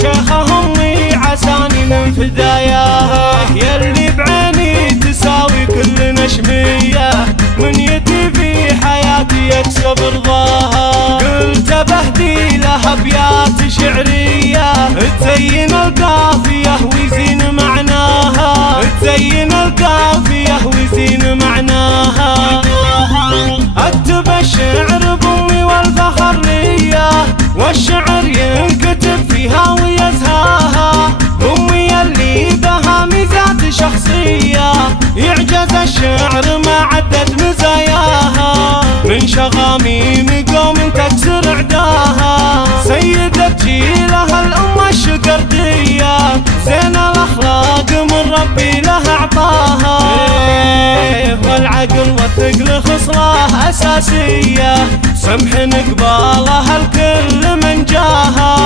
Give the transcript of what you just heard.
شيخة امي عساني من فداياها، يلي بعيني تساوي كل نشمية، من يدي في حياتي يكسب رضاها. قلت بهدي لها ابيات شعرية تزين القافية ويزين معناها، تزين القافية ويزين معناها. اكتب الشعر بامي والفخر ليا، والشعر ينكتب فيها ويزهاها. امي اللي بها ميزات شخصية، يعجز الشعر ما عدت مزاياها. من شغاميم قوم تكسر عداها، سيدة جيلها الأمة الشقردية، زين الأخلاق من ربي لها أعطاها. والعقل والثقل خصلة أساسية، سمح قبالها الكل من جاها.